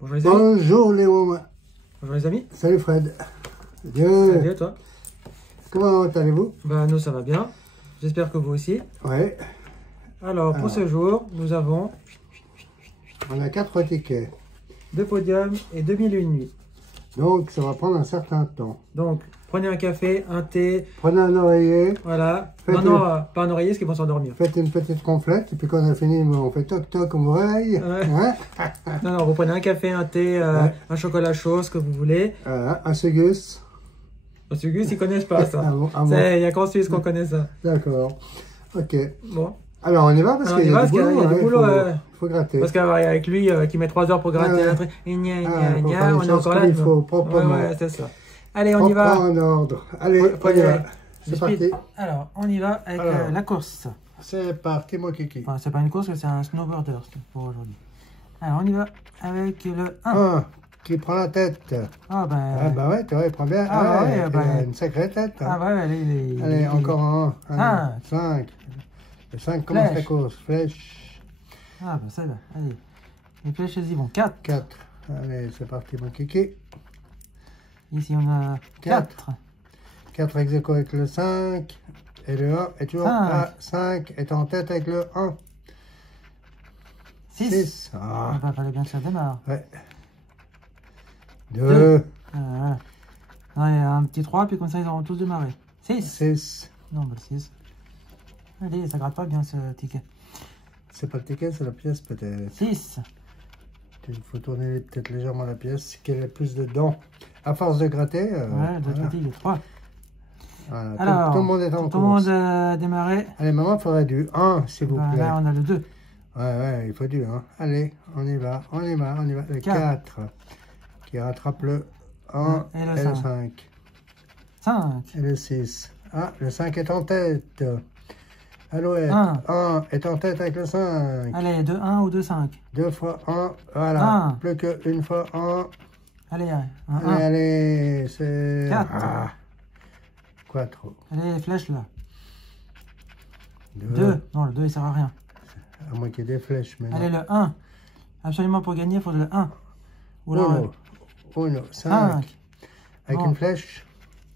Bonjour les amis. Bonjour Léo. Bonjour les amis. Salut Fred. Salut à toi. Comment allez-vous? Bah nous ça va bien. J'espère que vous aussi. Ouais. Alors pour ce jour, nous avons On a 4 tickets. 2 podiums et 2001 nuits. Donc ça va prendre un certain temps. Donc prenez un café, un thé. Prenez un oreiller. Voilà. Faites Non, pas un oreiller, parce qu'ils vont s'endormir. Faites une petite conflette et puis quand on a fini, on fait toc toc, on vous réveille. Ouais. Hein? Non, vous prenez un café, un thé, Ouais. un chocolat chaud, ce que vous voulez. Voilà, un Sugus. Parce que Gus, ils connaissent pas ça. Ah bon, ah bon. Il n'y a qu'en Suisse qu'on connaît ça. D'accord. Ok. Bon. Alors on y va parce Alors, qu'il y a du boulot. il y a du boulot. Il faut gratter. Parce qu'avec lui qui met 3 heures pour gratter un truc, et gna, gna, gna, on est encore là. Il faut proprement. Ouais, c'est ça. Allez, on y va. En ordre. Allez, on y va. C'est parti. Alors, on y va avec la course. C'est parti, mon kiki. Enfin, c'est pas une course, c'est un snowboarder pour aujourd'hui. Alors, on y va avec le 1. 1 qui prend la tête. Ah, Ah bah ouais, tu vois, il prend bien. Ah, ouais, il bah, a une sacrée tête. Ah, bah ouais, Allez, encore un. 5. Le 5 commence la course. Flèche. Ah, bah c'est bien. Allez. Les flèches, elles y vont. 4. 4. Allez, c'est parti, mon kiki. Ici, on a 4. 4 ex aequo avec le 5. Et le 1 est toujours à 5. Est en tête avec le 1. 6. Ah, bah, fallait bien que ça démarre. Ouais. 2. Voilà. Il y a un petit 3, puis comme ça, ils auront tous démarré. 6. 6. Non, bah 6. Allez, ça gratte pas bien ce ticket. C'est pas le ticket, c'est la pièce peut-être. 6. Il faut tourner peut-être légèrement la pièce, qu'elle ait plus de dents. À force de gratter. Ouais, de gratter, il y a 3. Voilà. Alors, tout le monde est en course. Tout le monde a démarré. Allez, maman, il faudrait du 1, s'il vous plaît. Là, on a le 2. Ouais, il faut du 1. Allez, on y va. Le 4 qui rattrape le 1 et le 5. 5. Et le 6. Ah, le 5 est en tête. Alouette. 1 est en tête avec le 5. Allez, 2, 1 ou 2, 5. 2 fois 1. Voilà. 1. Plus qu'une fois 1. Allez, 1. Allez, c'est... 4. Ah. 4. Allez, les flèches là. 2. 2. Non, le 2 il sert à rien. À moins qu'il y ait des flèches maintenant. Allez, le 1. Absolument pour gagner, il faut le 1. Ou le 5. Avec une flèche.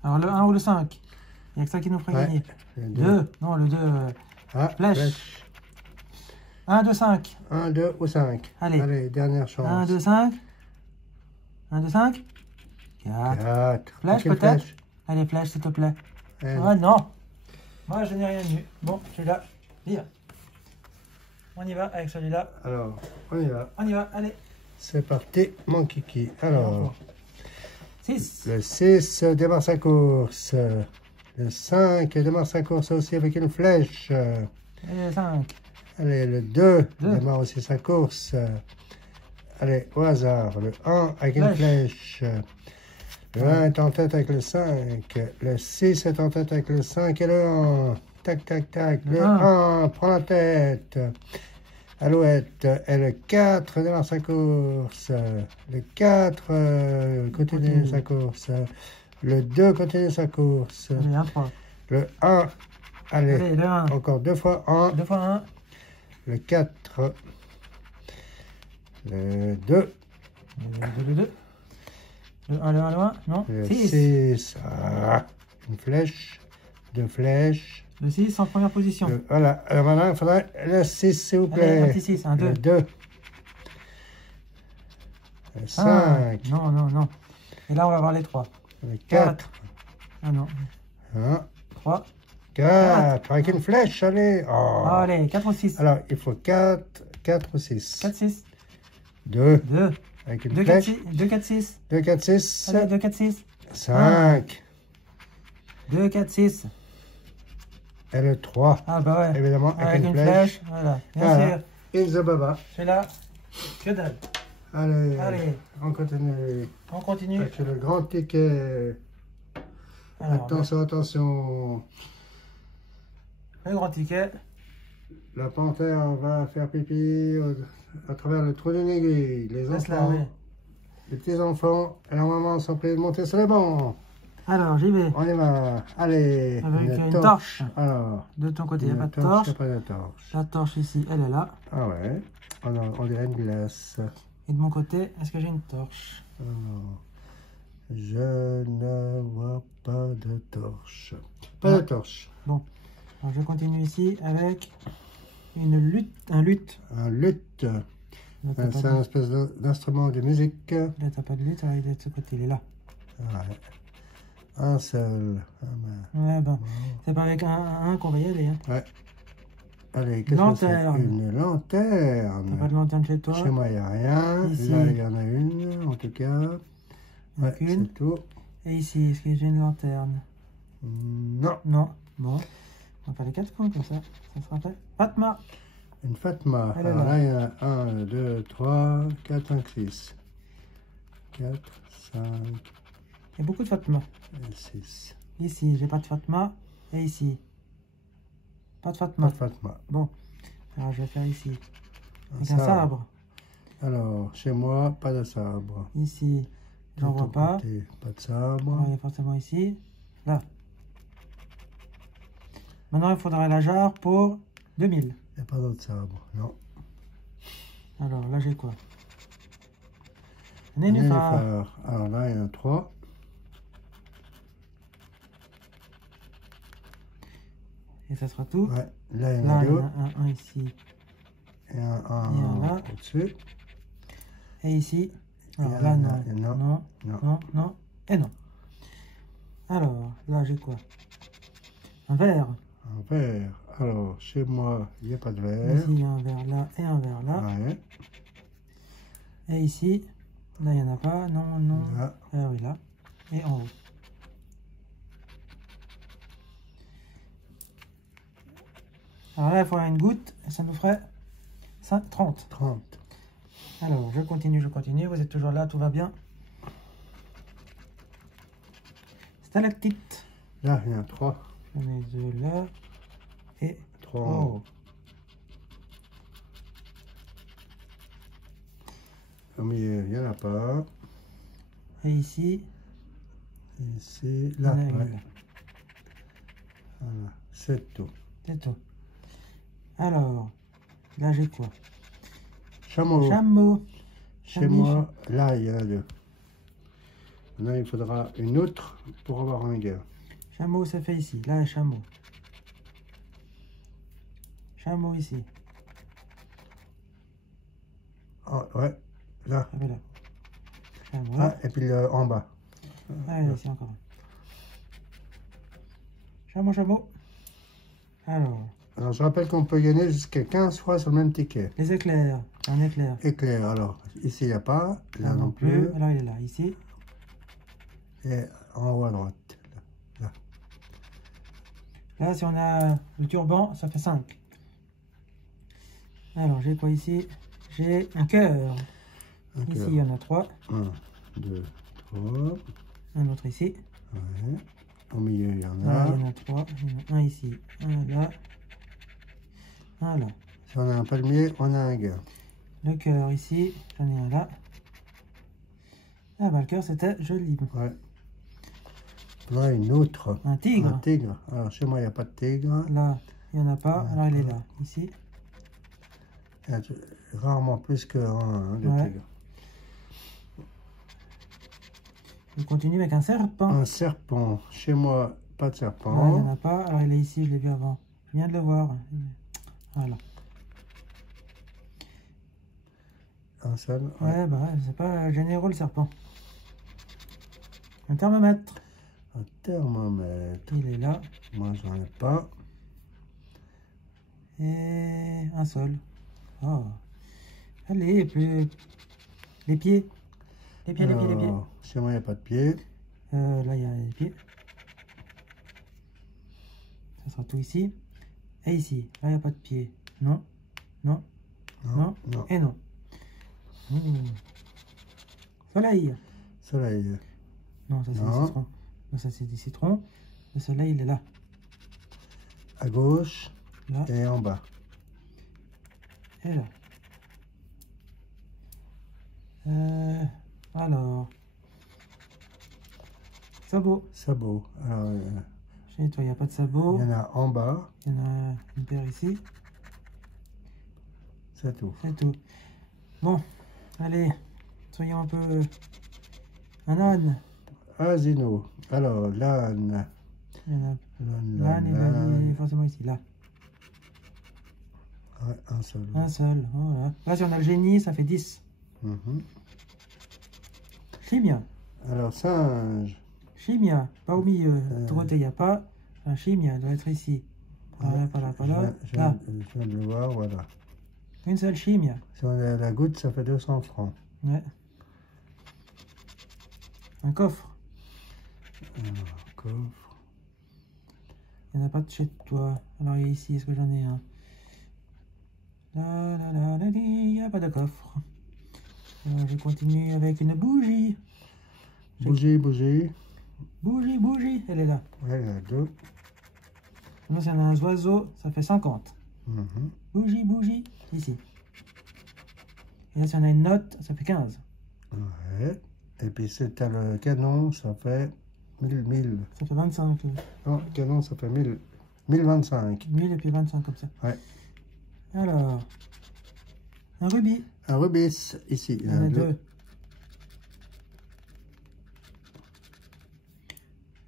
Alors le 1 ou le 5. Il n'y a que ça qui nous ferait gagner. Le 2. Non, le 2. Flèche. 1, 2, 5. 1, 2 ou 5. Allez, dernière chance. 1, 2, 5. 1, 2, 5. 4. Flèche peut-être. Allez, flèche s'il te plaît. Ah non. Moi je n'ai rien eu. Bon, celui-là. Lire. On y va avec celui-là. Alors, on y va. On y va, allez. C'est parti, mon kiki. Alors, 6. Le 6 démarre sa course. Le 5 démarre sa course aussi avec une flèche. Allez, le 5. Allez, le 2 démarre aussi sa course. Allez, au hasard. Le 1 avec une flèche. Le 1 est en tête avec le 5. Le 6 est en tête avec le 5 et le 1. Tac, tac, tac. Le 1 prend la tête. Alouette. Et le 4 démarre sa course. Le 4 continue sa course. Le 2 continue sa course. Allez, 1, 3. Le 1. Allez, le 1. Encore 2 fois 1. 2 fois 1. Le 4. Le 2. Le 2. Le 1, le 1, le 1. Non. Le 6. 6. Ah, une flèche. 2 flèches. Le 6 en première position. Voilà. Alors maintenant, il faudrait le 6, s'il vous plaît. Allez, un petit 6. Un 2. Le 2. Le 5. Non. Et là, on va voir les 3. Le 4. Ah non. 1. 3. 4. Avec une flèche, allez. Oh. Allez, 4 ou 6. Alors, il faut 4 ou 6. 4, 6. 2. 2. Avec une 2, flèche. 2, 4, 6. 2, 4, 6. Allez, 2, 4, 6. 5. 2, 4, 6. Et le 3. Ah bah ouais. Évidemment, avec une flèche. Voilà. Bien sûr. Et the baba. Celui-là, que dalle. Allez. On continue. On continue. Avec le grand ticket. Alors, attention. Le grand ticket. La panthère va faire pipi à travers le trou d'une aiguille. Les enfants, les petits enfants et la maman sont prêts de monter sur les bancs. Alors, j'y vais. On y va. Allez. Avec une torche. Alors. De ton côté, il n'y a pas de torche. torche. Pas de torche. La torche ici, elle est là. Ah ouais. On dirait une glace. Et de mon côté, est-ce que j'ai une torche? Alors, je ne vois pas de torche. Pas de torche. Bon, alors je continue ici avec une lutte, un luth. Un luth. C'est un espèce d'instrument de musique. Là, t'as pas de lutte, alors il est de ce côté, il est là. Ouais. Un seul. Ouais, ben, c'est pas avec un qu'on va y aller. Hein. Ouais. Allez, qu'est-ce que c'est? Une lanterne. T'as pas de lanterne chez toi? Chez moi, il n'y a rien. Ici. Là, il y en a une, en tout cas. Ouais, c'est tout. Et ici, est-ce que j'ai une lanterne? Non. Non. Bon, on va faire les 4 coins comme ça. Ça sera fait. Fatma. Une Fatma. Elle est Alors là. là, il y en a 1, 2, 3, 4, 5, 6. 4, 5 Il y a beaucoup de Fatma. et 6. Ici, j'ai pas de Fatma. Et ici. Pas de Fatma. Pas de Fatma. Bon, alors je vais faire ici. Avec un sabre. Alors, chez moi, pas de sabre. Ici, j'en vois pas. Côté, pas de sabre. Alors, il y a forcément ici. Là. Maintenant, il faudra la jarre pour 2000. Il n'y a pas d'autre sabre, non. Alors, là, j'ai quoi? Un nénuphar. Alors là, il y en a 3. Et ça sera tout. Ouais, là, il y en Là, a il y 2. en a un ici. Et un là. au-dessus. Et ici. Alors Et là, non. non. Et non. Alors, là, j'ai quoi? Un verre. Un verre. Alors, chez moi, il n'y a pas de verre. Ici, il y a un verre là et un verre là. Ouais. Et ici, là, il n'y en a pas. Non, non. Là. Ah oui, là. Et en haut. Alors là, il faudra une goutte. Ça nous ferait 30. 30. Alors, je continue. Vous êtes toujours là, tout va bien. Stalactite. Là, il y en a 3. J'en ai 2 là. Et 3 en en haut. haut. Au milieu, il n'y en a pas. Et ici. Ici, là, il y en a ouais. une là. Voilà, c'est tout. C'est tout. Alors, là, j'ai quoi? Chameau. Chameau. Chez moi, là, il y en a 2. Là, il faudra une autre pour avoir un gars. Chameau, ça fait ici. Là, chameau. Chameau ici. Ah, ouais, là. Ça fait là. Chameau. Ah, et puis en bas. Ah, ici encore un. Chameau. Alors, je rappelle qu'on peut gagner jusqu'à 15 fois sur le même ticket. Les éclairs. Un éclair. Éclair, alors, ici, il n'y a pas. Là non plus. Alors, il est là. Ici. Et en haut à droite. Là, si on a le turban, ça fait 5. Alors, j'ai quoi ici? J'ai un cœur. Ici, il y en a 3. 1, 2, 3. Un autre ici. Ouais. Au milieu, il y en Là, a. il y en a 3. Il y en a un ici. Un là. Un là. Si on a un palmier, on a un gars. Le cœur ici. J'en ai un là. Ah, bah, le cœur, c'était joli. Ouais. Là, une autre. Un tigre. Un tigre. Alors, chez moi, il n'y a pas de tigre. Là, il n'y en a pas. Alors, il est là. Ici. Il y a rarement plus qu'un de Ouais. tigre. Je continue avec un serpent. Un serpent. Chez moi, pas de Là, il serpent. n'y en a pas. Alors, il est ici. Je l'ai vu avant. Je viens de le voir. Voilà. Un seul. Ouais, bah, c'est pas généreux le serpent. Un thermomètre. Un thermomètre. Il est là. Moi, j'en ai pas. Et un sol. Oh. Allez, plus. Les pieds. Les pieds. Chez moi, il n'y a pas de pied. Là, il y a les pieds. Ça sera tout ici. Et ici. Là, il n'y a pas de pied. Non. Non. Et non. Soleil. Soleil. Non, ça c'est des citrons. Non, ça c'est des citrons. Le soleil, il est là. À gauche. Là. Et en bas. Et là. Alors. Sabot. Sabot. Alors, Chez toi, il n'y a pas de sabot. il y en a en bas. Il y en a une paire ici. C'est tout. C'est tout. Bon. Allez, soyons un peu... Un âne. Asino. Alors, l'âne. L'âne est forcément ici, là. Ouais, un seul. Un seul, voilà. Là, si on a le génie, ça fait 10. Chimia. Alors, singe. Chimia, pas au milieu. De l'autre côté, il n'y a pas. Un chimia doit être ici. Voilà, pas là, pas là. Là. Je viens de le voir, voilà. Une seule chimia. Si on est à la goutte, ça fait 200 francs. Ouais. Un coffre. Un coffre. Il n'y en a pas de chez toi. Alors, il y a ici, est-ce que j'en ai un? Là, là, là, là, il n'y a pas de coffre. Alors, je continue avec une bougie. Bougie, bougie. Bougie, bougie, elle est là. Ouais, il y en a 2. Là, si on a un oiseau, ça fait 50. Bougie, bougie, ici. Et là, si on a une note, ça fait 15. Ouais. Et puis, si t'as le canon, ça fait 1000. Ça fait 25. Non, le canon, ça fait 1025. 1000 et puis 25 comme ça. Ouais. Alors, un rubis. Un rubis, ici. Il y en a 2.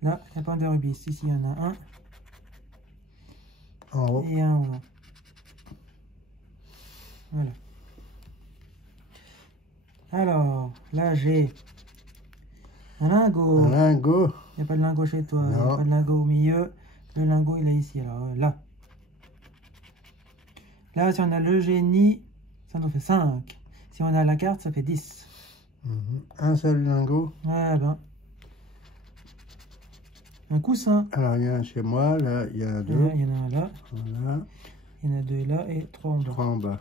Là, il n'y a pas de rubis. Ici, il y en a un. En haut. Et un en haut. Voilà. Alors, là, j'ai un lingot. Un lingot. Il n'y a pas de lingot chez toi. Il n'y a Non. pas de lingot au milieu. Le lingot, il est ici. Alors, là. Là, si on a le génie, ça nous fait 5. Si on a la carte, ça fait 10. Un seul lingot. Ouais, ben. Un coussin. Alors, il y a un chez moi, là, il y a 2. Il y en a un là. Voilà. Il y en a 2 là et 3 en bas. 3 en bas.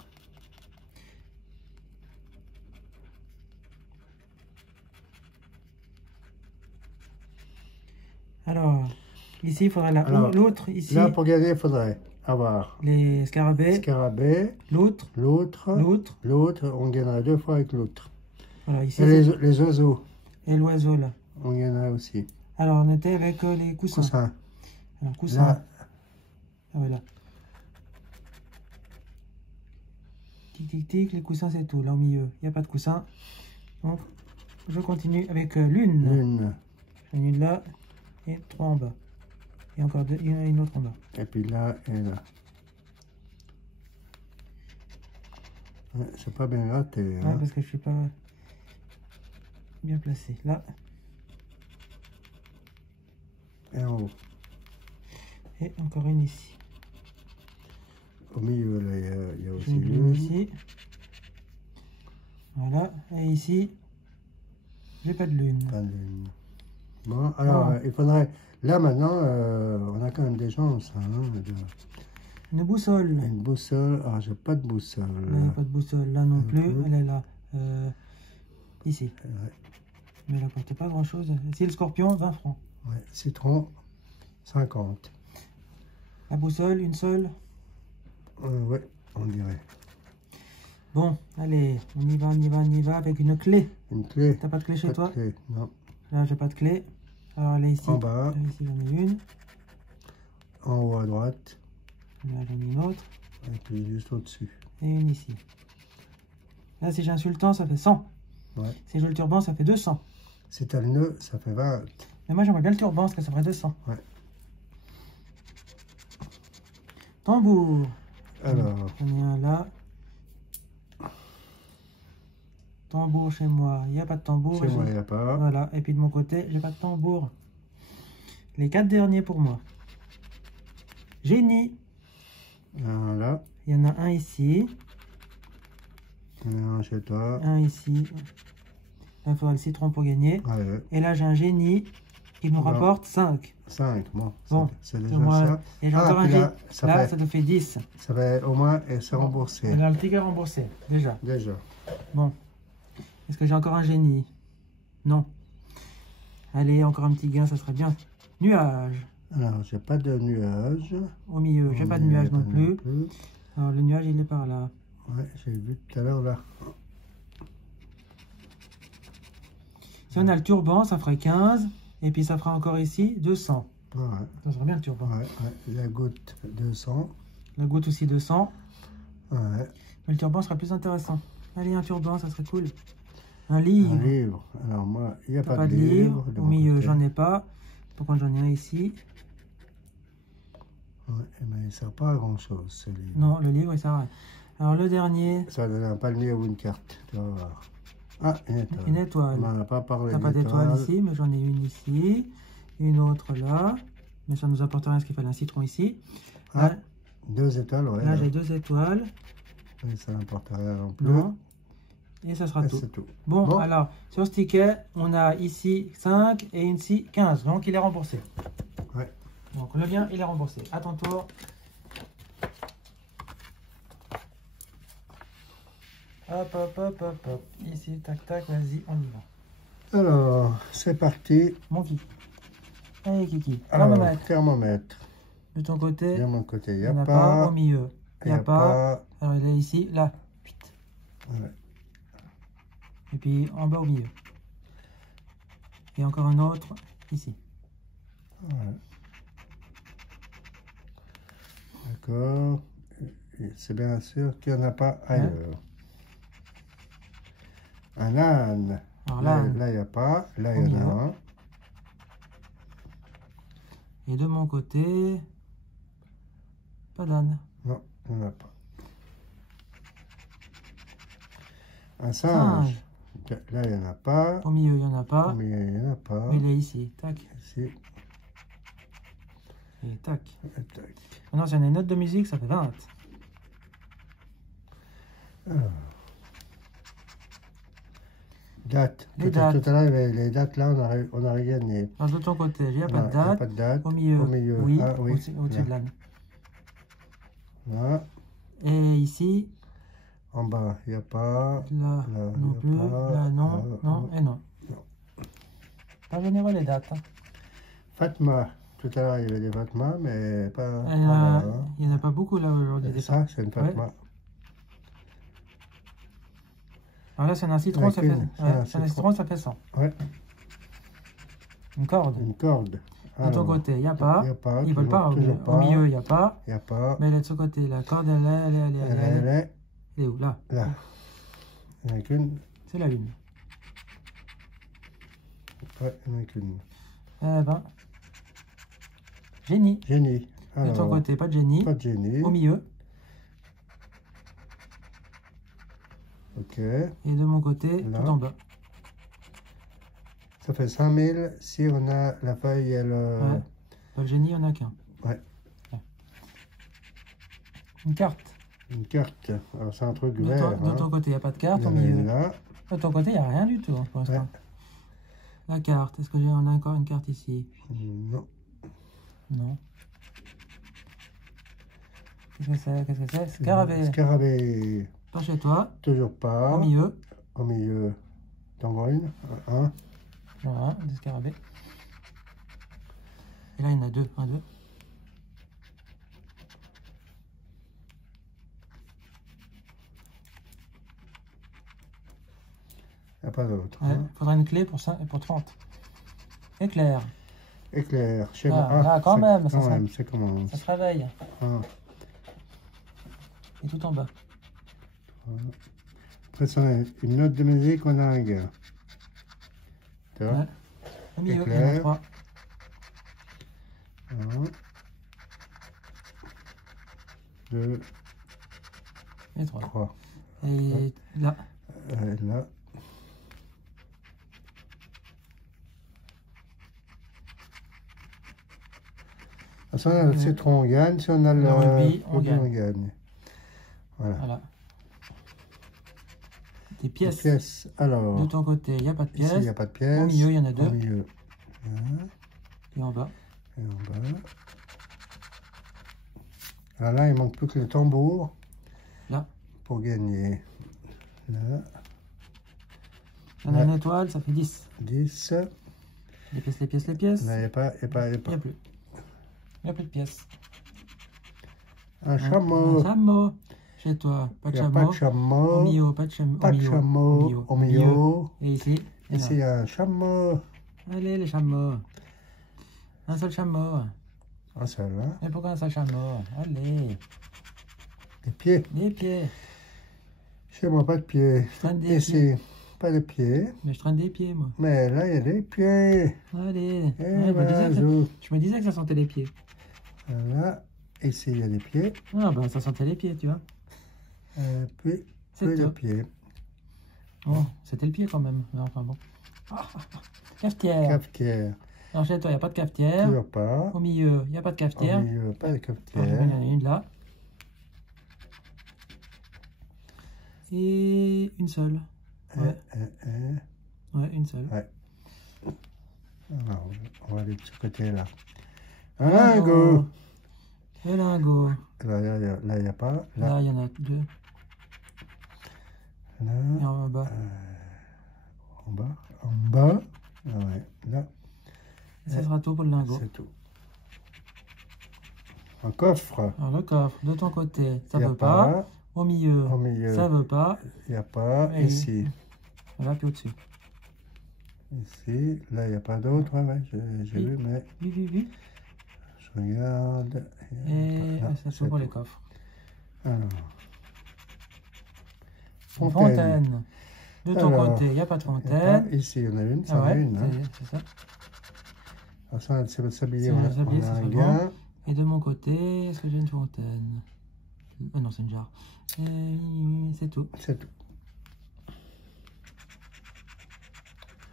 Alors, ici, il faudra l'autre, ici. Là, pour gagner, il faudrait avoir les scarabées. Scarabée. L'autre. L'autre, on gagnera 2 fois avec l'autre. Voilà, ici. Et les oiseaux. Et l'oiseau, là. On gagnera aussi. Alors, on était avec les coussins. Alors, coussin. Là. Ah, voilà. Tic, tic, tic. Les coussins, c'est tout. Là, au milieu, il n'y a pas de coussin. Donc, je continue avec lune. Lune. Une là et 3 en bas. Et encore deux, il y en a une autre en bas. Et puis là et là. Ouais, c'est pas bien gratté. Ouais, Hein. parce que je suis pas bien placé. Là. Et en haut. Et encore une ici. Au milieu, là, il y a aussi Une lune. ici. Voilà. Et ici, j'ai pas de lune. Pas de lune. Bon, alors, il faudrait... Là, maintenant, on a quand même des chances. Hein, une boussole. Une boussole. Ah, j'ai pas de boussole. Là, il n'y a pas de boussole. Là non plus. Elle est là. Ici. Ouais. Mais elle n'apporte pas grand-chose. Ici, le scorpion, 20 francs. Ouais. Citron, 50. La boussole, une seule. Ouais, on dirait. Bon, allez, on y va, on y va, on y va avec une clé. Une clé. T'as pas de clé chez toi? Clé. Non. Là, j'ai pas de clé. Alors, elle est ici. En bas. Là, ici, j'en ai une. En haut à droite. Là, j'en ai une autre. Et puis juste au-dessus. Et une ici. Là, si j'ai un sultan, ça fait 100. Ouais. Si j'ai le turban, ça fait 200. Si t'as le nœud, ça fait 20. Mais moi, j'aimerais bien le turban, parce que ça ferait 200. Ouais. Tambour. Alors. J'en ai un là. Tambour chez moi. Il n'y a pas de tambour. Chez moi, il n'y a pas. Voilà. Et puis de mon côté, j'ai pas de tambour. Les 4 derniers pour moi. Génie. Là. Il y en a un ici. Il y en a un chez toi. Un ici. Là, il faudra le citron pour gagner. Ouais. Et là, j'ai un génie. Il nous rapporte 5. 5, bon. C'est déjà moi, ça. Et j'ai encore un génie. Là, ça te fait 10. Ça va au moins et c'est remboursé. Elle a un ticket remboursé, déjà. Déjà. Bon. Est-ce que j'ai encore un génie? Non. Allez, encore un petit gain, ça serait bien. Nuage. Alors, j'ai pas de nuage. Au milieu, j'ai pas de nuage non plus. Alors, le nuage, il est par là. Ouais, j'ai vu tout à l'heure là. Si on a le turban, ça ferait 15. Et puis, ça fera encore ici 200. Ouais. Ça serait bien le turban. Ouais. La goutte 200. La goutte aussi 200. Ouais. Mais le turban sera plus intéressant. Allez, un turban, ça serait cool. Un livre. Un livre. Alors moi, il n'y a pas de livre. Au milieu, j'en ai pas. Par contre, j'en ai un ici. Ouais, mais il ne sert pas à grand chose, ce livre. Non, le livre, il sert à rien. Alors, le dernier. Ça donne un palmier ou une carte. Tu vas voir. Ah, une étoile. Une étoile. On n'en a pas parlé. T'as pas d'étoile ici, mais j'en ai une ici. Une autre là. Mais ça nous apporte rien, parce qu'il fallait un citron ici. Ah, là, 2 étoiles, ouais. Là, j'ai 2 étoiles. Et ça n'importe rien non plus. Non. Et ça sera tout. tout. Bon, alors, sur ce ticket, on a ici 5 et ici 15. Donc, il est remboursé. Ouais. Donc, le bien, il est remboursé. À ton tour. Hop, hop, hop, hop, hop. Ici, tac, tac, vas-y, on y va. Alors, c'est parti. Mon kiki. Allez, kiki. Alors, Thermomètre. thermomètre. De ton côté. De mon côté, il n'y Il n'y a en a pas. pas. Au milieu. Il n'y a pas. Alors, il est ici, là. Ouais. Et puis, en bas, au milieu. Et encore un autre, ici. Ouais. D'accord. C'est bien sûr qu'il n'y en a pas ailleurs. Un âne. Alors, Là, il n'y a pas. Là, il y en a un. Et de mon côté, pas d'âne. Non, il n'y en a pas. Un singe. Là, il n'y en a pas. Au milieu, il n'y en a pas. Au milieu, il n'y en a pas. Mais il est ici. Tac. Ici. Et tac. Tac. Maintenant, si on a une note de musique, ça fait 20. Alors. Date. Les dates. Tout à l'heure, les dates, là, on aurait gagné. Alors, de ton côté, il n'y a pas de Il n'y a date. pas de date. Au milieu, oui. Ah, oui. Au-dessus de l'âne. Là. Et ici, En bas, il n'y a pas. là, non plus. Là, non, non et non. Pas généreux les dates. Hein. Fatma. Tout à l'heure, il y avait des Fatma, mais pas. Il n'y en a pas beaucoup là aujourd'hui. Ça, c'est une Fatma. Ouais. Alors là, c'est un citron, ça fait, un citron, ça fait 100. Ouais. Une corde. Une corde. De ton côté, il n'y a pas. Il n'y a pas. Ils ne veulent pas. Au milieu, il n'y a pas. Il n'y a pas. Mais là, de ce côté, la corde, elle est où? Là. Là. Il n'y en a qu'une. C'est la une. Ouais, il n'y en a qu'une. Eh ben. Génie. Génie. Alors, de ton côté, pas de génie. Pas de génie. Au milieu. Ok. Et de mon côté, là. tout en bas. Ça fait 5000 si on a la feuille et le... Ouais. Le génie, il n'y en a qu'un. Ouais. Une carte. Une carte. Alors c'est un truc vert. De ton côté, il n'y a pas de carte. Au Il y en a milieu. une là. De ton côté, il n'y a rien du tout pour l'instant. Ouais. La carte. Est-ce que on a encore une carte ici? Non. Non. Qu'est-ce que c'est? Qu'est-ce que c'est? Scarabée. Scarabée. Pas chez toi. Toujours pas. Au milieu. Au milieu. T'en vois une? Un. Non, un, des scarabées. Et là, il y en a deux. Un, deux. Il n'y a pas d'autre. Ouais, faudra une clé pour 30. Éclair. Éclair. Chez moi. Ah, là, quand même, c'est comment? Ça se réveille. Ah. Et tout en bas. Après, ça, une note de musique, on a un gars. Tu vois? Ouais. Au milieu, il y en a 3. 1, 2 et 3. 3. Et là. Là. Si on a le citron, on gagne. Si on a le rubis, on gagne. Voilà. Des pièces. Des pièces. Alors, de ton côté, il n'y a pas de pièces. Ici, il n'y a pas de pièces. Au milieu, il y en a 2. Au milieu. Et en bas. Et en bas. Alors là, il manque plus que le tambour. Là. Pour gagner. Là. On a une étoile, ça fait 10. 10. Les pièces, les pièces, les pièces. Là, il n'y a pas. Il n'y a plus. Il n'y a plus de pièces. Un chameau. Un chameau. Chez toi, pas de chameau. Pas de chameau. Au milieu, pas de chameau. Pas de chameau. Au milieu. Et ici. Ici, il y a un chameau. Allez, les chameaux. Un seul chameau. Un seul, hein? Mais pourquoi un seul chameau? Allez. Les pieds. Les pieds. Chez moi, pas de pied. Je traîne des Ici, pieds. pas de pied. Mais je traîne des pieds, moi. Mais là, il y a des pieds. Allez. Et Ouais, voilà, je me disais que ça sentait les pieds. Voilà. Ici, il y a des pieds. Ah, bah, ça sentait les pieds, tu vois. Puis, C'est plus de tout. pieds. Oh, c'était le pied quand même. Mais enfin bon. Cafetière. Cafetière. Alors chez toi, il n'y a pas de cafetière. Toujours pas. Au milieu, il n'y a pas de cafetière. Au milieu, pas de Il y cafetière. en a une là. Et une seule. Ouais, ouais, une seule. Ouais. Alors, on va aller de ce côté-là. Un lingot. Le lingot. Là, il n'y a pas. Là, il y en a deux. Là. Et en bas. En bas. En bas. Ah ouais. Là. Ça sera tout pour le lingot. C'est tout. Un coffre. Alors le coffre, de ton côté, ça Y a veut pas. Au milieu, ça veut pas. Il n'y a pas. Et ici. Voilà, puis au-dessus. Ici. Là, il n'y a pas d'autre. Ouais, j'ai vu, mais Oui. je regarde. Et Là, ça s'ouvre les coffres. Alors. Fontaine. De ton côté, il n'y a pas de fontaine. Ici, il y en a une. Ah ouais, une. Hein. c'est ça. Alors ça, c'est le sablier. C'est On le a sablier, un ça serait gain. Et de mon côté, est-ce que j'ai une fontaine? Ah non, c'est une jarre. Et c'est tout. C'est tout.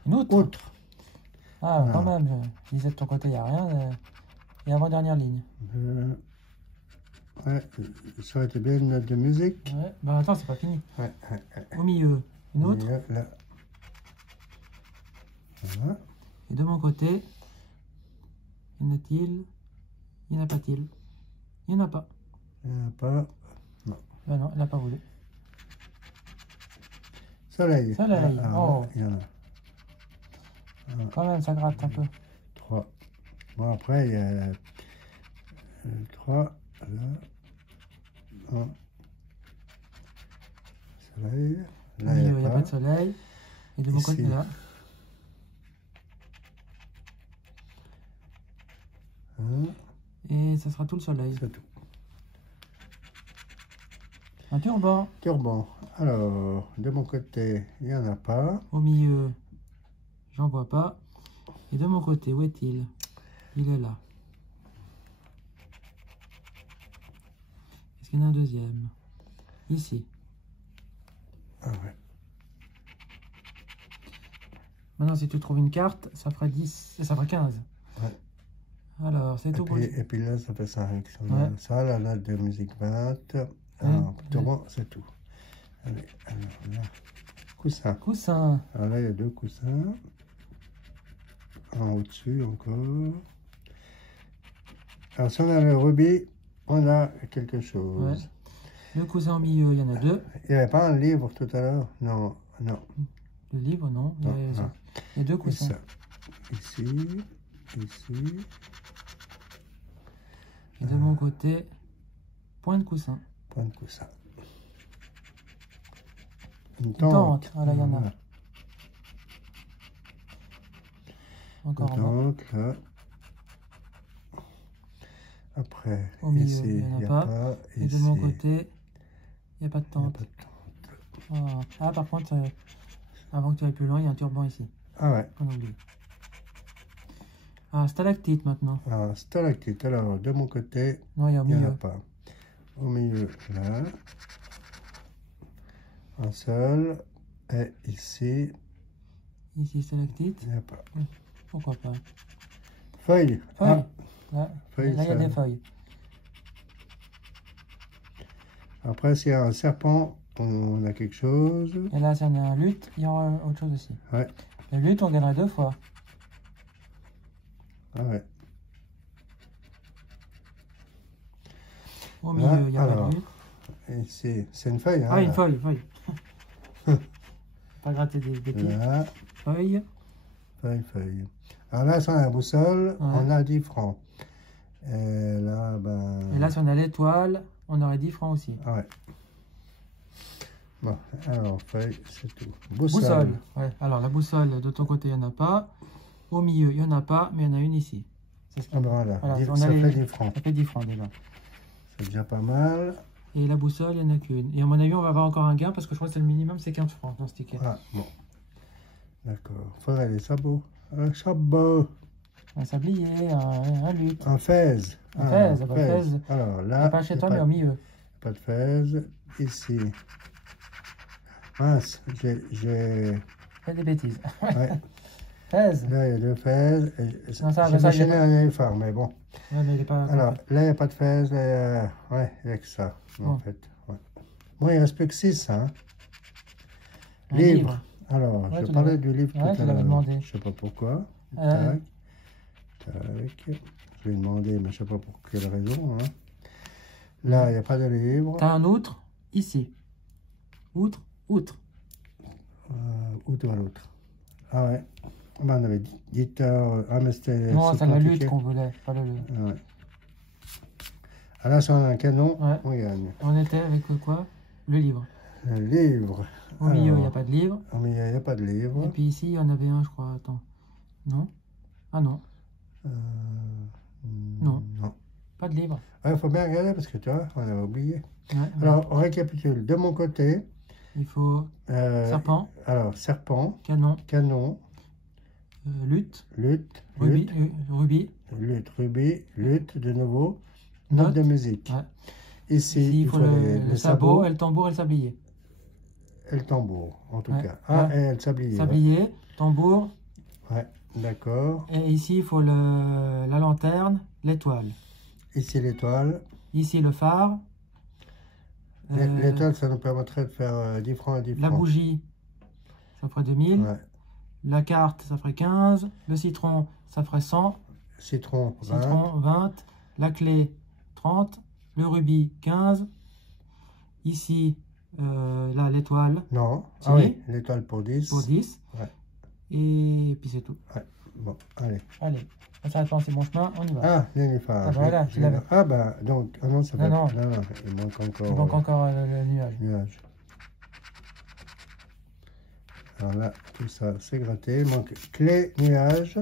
Une autre? Autre. Ah, quand même. Je disais de ton côté, il n'y a rien. Et avant-dernière ligne. Ouais, ça aurait été bien une note de musique. Ouais. Bah attends, c'est pas fini. Ouais. Au milieu, une autre. Là. Voilà. Et de mon côté, y en a-t-il? Il n'y en a pas-t-il? Il n'y en a pas. Il n'y en a pas. Non. Ben non, elle n'a pas voulu. Soleil. Soleil. Oh. Il y en a. Quand même, ça gratte un peu. 3. Bon, après, il y a 3. Là. 1. Soleil. Là, Au milieu, il n'y a pas de soleil. Et de mon côté, là. Et ça sera tout le soleil. C'est tout. Un turban. Turban. Alors, de mon côté, il n'y en a pas. Au milieu, j'en vois pas. Et de mon côté, où est-il? Il est là. Est-ce qu'il y en a un deuxième? Ici. Ah ouais. Maintenant, si tu trouves une carte, ça ferait 10, ça ferait 15. Ouais. Alors, c'est tout pour le... Et puis là, ça fait 5. Ouais. Ça, la note de musique 20. Alors, turban, c'est tout. Allez, alors là. Coussin. Coussin. Alors là, il y a 2 coussins. Un au-dessus encore. Alors, si on a le rubis, on a quelque chose. Ouais. Le coussin au milieu, il y en a 2. Il n'y avait pas un livre tout à l'heure? Non. Le livre, non. Il y a 2 coussins. Ici. Et de mon côté, point de coussin. Point de coussin. Une tente. tente. Ah là, il y en a. Encore une tente, là. Après, au milieu, ici, il n'y en a pas. Et de mon côté, il n'y a pas de tente. Ah, par contre, avant que tu ailles plus loin, il y a un turban ici. Ah ouais. On oublie. Ah, stalactite maintenant. Ah, stalactite. Alors, de mon côté, non, il n'y en a pas. Au milieu, là. Un seul. Et ici. Ici, stalactite. Il n'y a pas. Pourquoi pas? Feuille. Feuille. Ah. Là, il y a des feuilles. Après, s'il y a un serpent, on a quelque chose. Et là, si on a un luth, il y aura autre chose aussi. Ouais. Le luth, on gagnerait 2 fois. Ah ouais. Au milieu, il n'y a pas de luth. Ici, c'est une feuille. Hein, ah, une feuille. Pas gratter des pieds. Là. Feuille. Feuille. Alors là, si on a la boussole, on a 10 francs. Et là, Et là, si on a l'étoile, on aurait 10 francs aussi. Ah ouais. Bon, alors, feuille, c'est tout. Boussole. Ouais. Alors, la boussole, de ton côté, il n'y en a pas. Au milieu, il n'y en a pas, mais il y en a une ici. Voilà. Voilà, ça fait 10 francs. Ça fait 10 francs déjà. C'est déjà pas mal. Et la boussole, il n'y en a qu'une. Et à mon avis, on va avoir encore un gain parce que je crois que c'est le minimum, c'est 15 francs dans ce ticket. Ah, bon. D'accord. Faudrait les sabots. Un sabot. Un sablier, un luth. Un fez. Un fez, un fez. Alors là. Pas chez toi, mais au milieu. Pas de fez. Ici. Mince, j'ai... Fais des bêtises. Ouais. Fez. Là, il y a 2 fez. Non, ça, j'ai ça, mâché un nénuphar, mais bon. Ouais, mais il est pas... Alors, là, il n'y a pas de fez. Là, ouais, il n'y a que ça, en fait. Ouais. Bon, il ne reste plus que 6, hein. Livre. Alors, ouais, je parlais du livre tout à l'heure. Je ne sais pas pourquoi. Tac. Tac. Je vais demander, mais je ne sais pas pour quelle raison. Hein. Là, il n'y a pas de livre. Tu as un outre ici. Outre. Outre à l'autre. Ah ouais. Ben, on avait dit ah, mais c'était... Non, c'est la lutte qu'on voulait, pas le... Ouais. Ah là, si on a un canon, ouais. On gagne. On était avec quoi? Le livre. Le livre. Au milieu, il n'y a pas de livre. Au milieu, il n'y a pas de livre. Et puis ici, il y en avait un, je crois. Attends. Non? Ah non. Non. Non. Pas de livre. Il faut bien regarder parce que tu vois, on avait oublié. Ouais, alors, on récapitule. De mon côté... Il faut serpent. Alors, serpent. Canon. Canon. Luth. Luth. Rubis. Rubis. Luth, rubis. Luth, de nouveau. Note de musique. Ouais. Ici, il faut le sabot, et le tambour et le sablier. Et le tambour, en tout ouais. cas. Ah, ouais. Et le sablier. Sablier, ouais. Tambour. Ouais, d'accord. Et ici, il faut la lanterne, l'étoile. Ici, l'étoile. Ici, le phare. L'étoile, ça nous permettrait de faire 10 francs à 10 francs. La bougie, ça ferait 2000. Ouais. La carte, ça ferait 15. Le citron, ça ferait 100. Citron, 20. Citron, 20. La clé, 30. Le rubis, 15. Ici, là, l'étoile. Non. Ah oui, l'étoile pour 10. Pour 10. Ouais. Et puis c'est tout. Ouais. Bon, allez. Allez. On s'arrête pas, c'est bon chemin, on y va. Ah, nénuphar. Ah, voilà, tu l'avais. Ah, bah, donc, ah non, ça va. Non, il manque encore. Il manque encore le nuage. Nuage. Alors là, tout ça, c'est gratté. Il manque clé, nuage,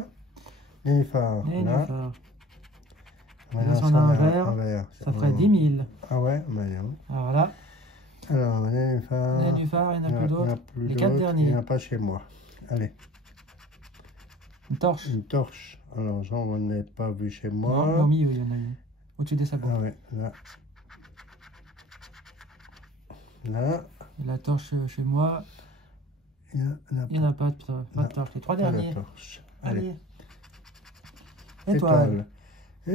nénuphar. Nénuphar. Là, si on a un verre, ça ferait 10 000. Ah ouais, bah non. Alors là. Alors, nénuphar. Nénuphar, il n'y en a plus d'autres. Les 4 derniers. Il n'y en a pas chez moi. Allez. Une torche. Une torche. Alors, j'en ai pas vu chez moi. Non, au milieu, il y en a une. Au-dessus des sabots. Ah ouais, là. Là. Et la torche chez moi. Il n'y en a pas de torche. Les 3 derniers. Torche. Allez. Étoile. Étoile.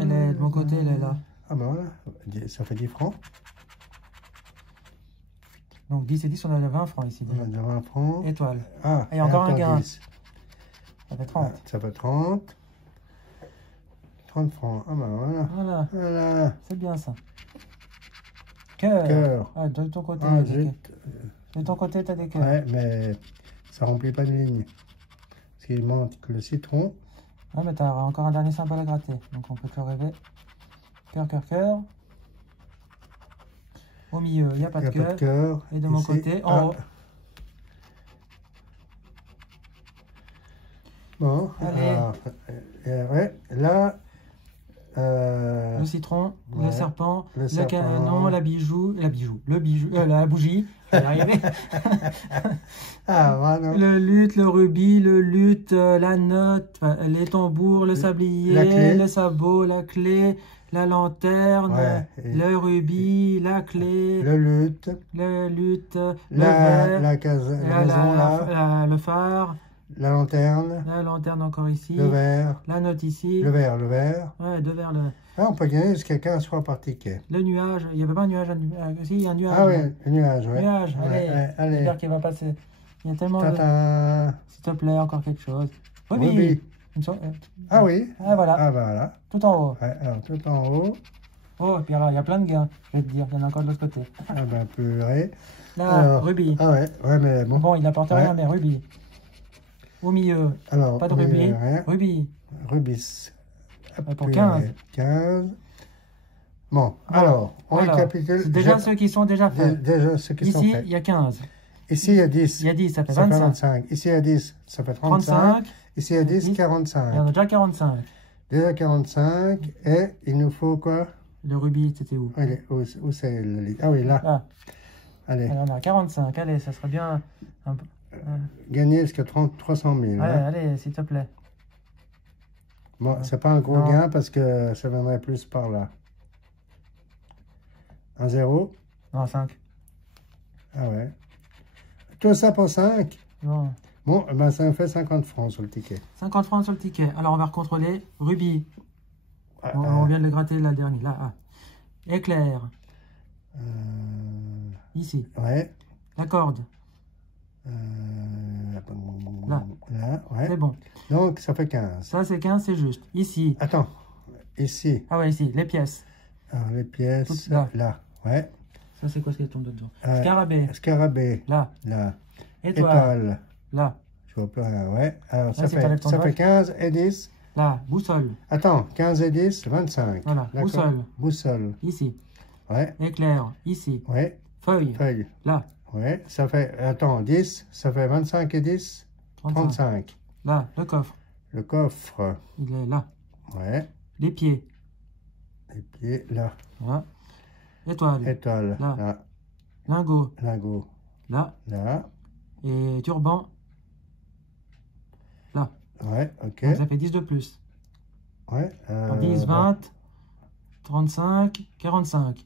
Elle est de mon côté, elle est là. Ah ben voilà, ça fait 10 francs. Donc 10 et 10, on a 20 francs ici. On a 20 francs. Étoile. Ah, et encore un gain. 10. Ça fait 30. Ah, ça fait 30. 30 francs. Ah ben voilà. Voilà. C'est bien ça. Cœur. Ah, de ton côté. Ah, de ton côté, tu as des cœurs. Ouais, mais ça remplit pas de ligne. Parce qu'il manque le citron. Ah, mais tu as encore un dernier symbole à gratter. Donc on peut te le rêver. Cœur, cœur, cœur. Au milieu, il n'y a pas de cœur. Et de mon côté, en haut. Bon, alors, ouais, là, le citron, ouais, le serpent, le canon, la bougie, ah, voilà. Le luth, le rubis, le luth, la note, les tambours, le sablier, le sabot, la clé, la lanterne, ouais, le rubis, la clé, le luth, le verre, le phare, la lanterne encore ici, le verre, la note ici, le verre, ouais, 2 verres. Ah, on peut gagner jusqu'à 15 francs par ticket. Le nuage, il n'y avait pas un nuage, si, il y a un nuage. Ah oui, un nuage, ouais. Nuage, allez, j'espère qu'il va passer. Il y a tellement de... S'il te plaît, encore quelque chose. Rubis. Ah oui. Ah voilà. Ah bah voilà. Tout en haut. Ouais, alors tout en haut. Oh, et puis alors, il y a plein de gains, je vais te dire. Il y en a encore de l'autre côté. Ah ben, purée. Là, alors, rubis. Ah ouais, mais bon. Bon, il n'apporte rien, mais rubis. Au milieu. Alors, pas de rubis. Rubis. Rubis. Pour 15. 15. Bon, alors, on récapitule. C'est déjà ceux qui sont déjà faits. Déjà ceux qui sont faits. Ici, il y a 15. Ici, il y a 10. Il y a 10, ça fait 25. Ici, il y a 10, ça fait 35. Ici, il y a 10, 45. Il y en a déjà 45. Déjà 45. Et il nous faut quoi? Le rubis, c'était où? Allez, où c'est le lit? Ah oui, là. Ah. Allez. Alors, on a 45. Allez, ça serait bien. Gagner jusqu'à 300 000. Ouais, hein. allez, s'il te plaît. Bon, c'est pas un gros gain parce que ça viendrait plus par là. Un 0. Non, 5. Ah ouais. Tout ça pour 5. Non. Bon, ben ça me fait 50 francs sur le ticket. 50 francs sur le ticket. Alors, on va recontrôler. Rubis. On vient de le gratter là, le dernier. Là, ah. Éclair. Ici. Ouais. La corde. Là. Là, ouais. C'est bon. Donc, ça fait 15. Ça, c'est 15, c'est juste. Ici. Attends. Ici. Ah ouais, ici. Les pièces. Alors, les pièces. Toutes là. Là. Ouais. Ça, c'est quoi ce qui tombe dedans? Scarabée. Scarabée. Là. Là. Étoile. Là. Je vois plus rien, ouais. Alors, Là, ça fait 15 et 10. Là. Boussole. Attends, 15 et 10, 25. Voilà. Boussole. Boussole. Ici. Ouais. Éclair. Ici. Ouais. Feuille. Feuille. Là. Ouais. Ça fait, attends, 10, ça fait 25 et 10, 35. Là. Le coffre. Le coffre. Il est là. Ouais. Les pieds. Les pieds, là. Là. Étoile. Étoile. Là. Là. Lingot. Lingot. Là. Là. Et turban. Là. Ouais, ok. Donc, ça fait 10 de plus. Ouais. 10, 20, 35, 45.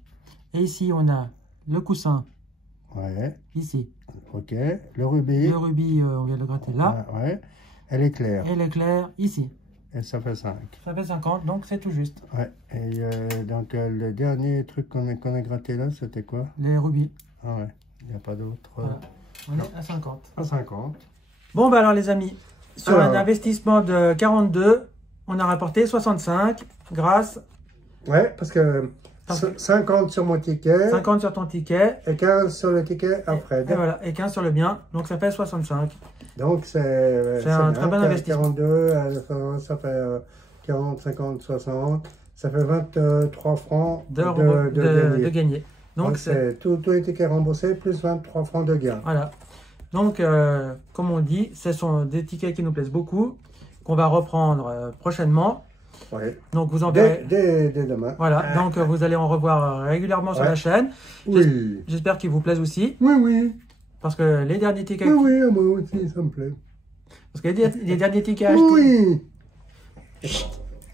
Et ici, on a le coussin. Ouais. Ici. Ok. Le rubis. Le rubis, on vient de le gratter là. Ah, ouais. Et l'éclair. Et l'éclair, ici. Et ça fait 5. Ça fait 50, donc c'est tout juste. Ouais. Et donc, le dernier truc qu'on a gratté là, c'était quoi? Les rubis. Ah ouais. Il n'y a pas d'autre. Voilà. On est à 50. À 50. Bon, bah alors les amis, sur un investissement de 42, on a rapporté 65 grâce... Ouais, parce que 50 sur mon ticket. 50 sur ton ticket. Et 15 sur le ticket après. Et voilà, et 15 sur le bien, donc ça fait 65. Donc c'est un très bon investissement. 42, ça fait 40, 50, 60. Ça fait 23 francs de gagner. Donc c'est tous les tickets remboursés plus 23 francs de gain. Voilà. Donc, comme on dit, ce sont des tickets qui nous plaisent beaucoup, qu'on va reprendre prochainement. Ouais. Donc, vous en verrez... Dès demain. Voilà, donc vous allez en revoir régulièrement sur la chaîne. Oui. J'espère qu'ils vous plaisent aussi. Oui, oui. Parce que les derniers tickets... Oui, oui, moi aussi, ça me plaît. Parce que les derniers tickets achetés... Oui.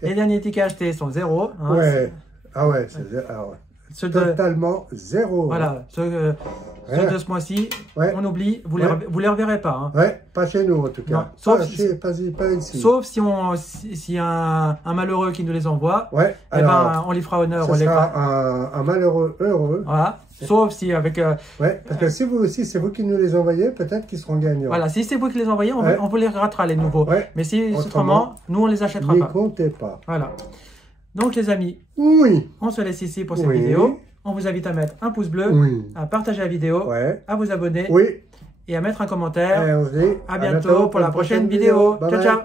Les derniers tickets achetés sont 0. Hein, ouais. Ah ouais, c'est 0. Ah ouais. Totalement 0. Voilà, ceux de ce mois-ci, on oublie, vous les reverrez pas. Hein. Ouais, pas chez nous en tout cas. Non, sauf pas ici. Sauf s'il y a un malheureux qui nous les envoie, ouais, alors, on les fera honneur. Ça sera un malheureux heureux. Voilà, sauf si avec... ouais, parce que si vous aussi, c'est vous qui nous les envoyez, peut-être qu'ils seront gagnants. Voilà, si c'est vous qui les envoyez, on vous les ratera les nouveaux. Ouais. Mais si autrement, nous on les achètera pas. N'y comptez pas. Voilà. Donc les amis, on se laisse ici pour cette vidéo. On vous invite à mettre un pouce bleu, à partager la vidéo, à vous abonner et à mettre un commentaire. Et on se dit à bientôt pour la prochaine vidéo. Ciao, ciao.